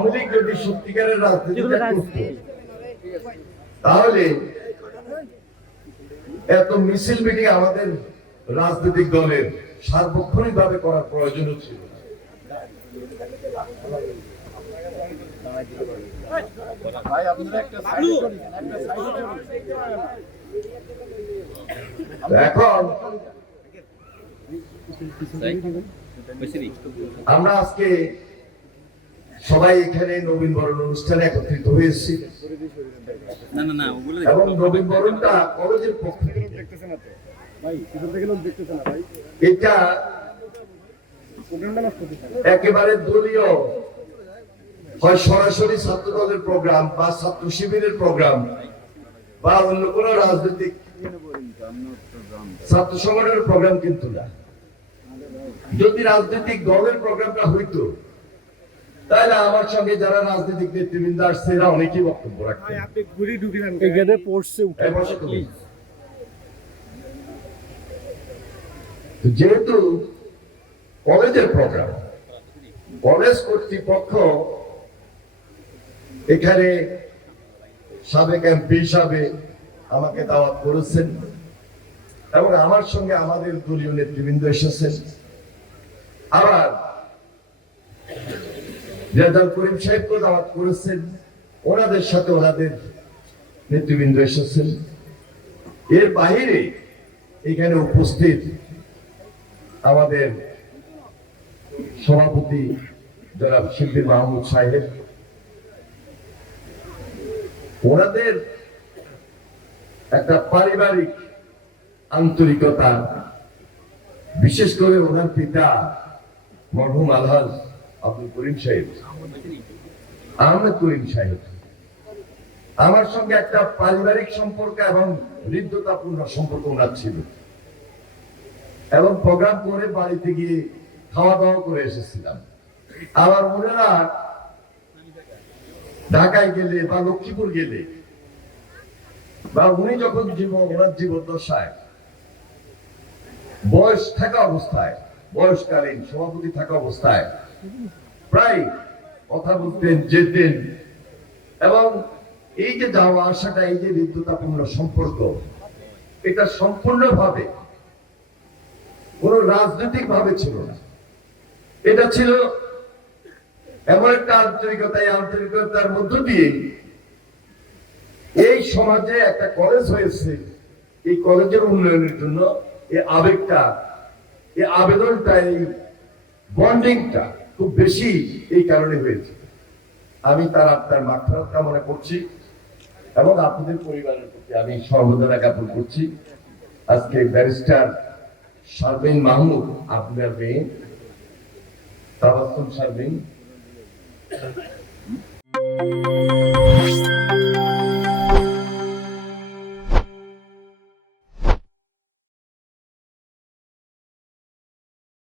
আওয়ামী লীগ যদি সত্যিকারের রাজনীতিটা করত, তাহলে এত মিছিল মিটিং আমাদের রাজনৈতিক দলের সার্বক্ষণিক ভাবে করার প্রয়োজন ছিল এখন আমরা আজকে সবাই এখানে নবীন বরণ অনুষ্ঠানে একত্রিত হয়েছি। না না না ওগুলো এবং নবীন বরণটা কলেজের পক্ষ এটা একেবারে দলীয়। হয় সরাসরি ছাত্র দলের প্রোগ্রাম বা ছাত্র শিবিরের প্রোগ্রাম বা অন্য কোন রাজনৈতিক ছাত্র সংগঠনের প্রোগ্রাম কিন্তু না। যদি রাজনৈতিক দলের প্রোগ্রামটা হইতো আমার সঙ্গে যারা রাজনৈতিক নেতৃবৃন্দ আসছে এরা অনেকেই বক্তব্য ঢুকিলেন এখানে পড়ছে উঠে এই বসো। তুমি। তো যেহেতু কলেজের প্রোগ্রাম কলেজ কর্তৃপক্ষ এখানে সাবেক এমপি হিসাবে আমাকে দাওয়াত করেছেন এবং আমার সঙ্গে আমাদের দলীয় নেতৃবৃন্দ এসেছেন। আবার রেজাল করিম সাহেবকে দাওয়াত করেছেন। ওনাদের সাথে ওনাদের নেতৃবৃন্দ এসেছেন। এর বাইরে এখানে উপস্থিত আমাদের সভাপতি জনাব শিল্পী মাহমুদ সাহেব। ওনাদের একটা পারিবারিক আন্তরিকতা, বিশেষ করে ওনার পিতা মরহুম আলহাজ আব্দুল করিম সাহেব। আহমেদ করিম সাহেব। আমার সঙ্গে একটা পারিবারিক সম্পর্ক এবং হৃদ্যতাপূর্ণ সম্পর্ক ওনার ছিল। এবং প্রোগ্রাম করে বাড়িতে গিয়ে খাওয়া দাওয়া করে এসেছিলাম। আবার ওনারা ঢাকায় গেলে বা লক্ষ্মীপুর গেলে বা উনি যখন জীবন ওনার জীবন দশায় বয়স থাকা অবস্থায়, বয়সকালীন সভাপতি থাকা অবস্থায় প্রায় কথা বলতেন, যেতেন। এবং এই যে যাওয়া আসাটা, এই যে হৃদ্যতাপূর্ণ সম্পর্ক, এটা সম্পূর্ণভাবে কোন রাজনৈতিক ভাবে ছিল না। এটা ছিল এমন একটা আন্তরিকতা এই আন্তরিকতার মধ্য দিয়ে এই সমাজে একটা কলেজ হয়েছে। এই কলেজের উন্নয়নের জন্য এই আবেগটা, এই আবেদনটা, এই বন্ডিংটা খুব বেশি এই কারণে হয়েছে। আমি তার আপনার মাত্রা কামনা করছি এবং আপনাদের পরিবারের প্রতি আমি সর্বদা জ্ঞাপন করছি। আজকে ব্যারিস্টার শারমিন মাহমুদ, আপনার মেয়ে। তাবাসুম শারমিন।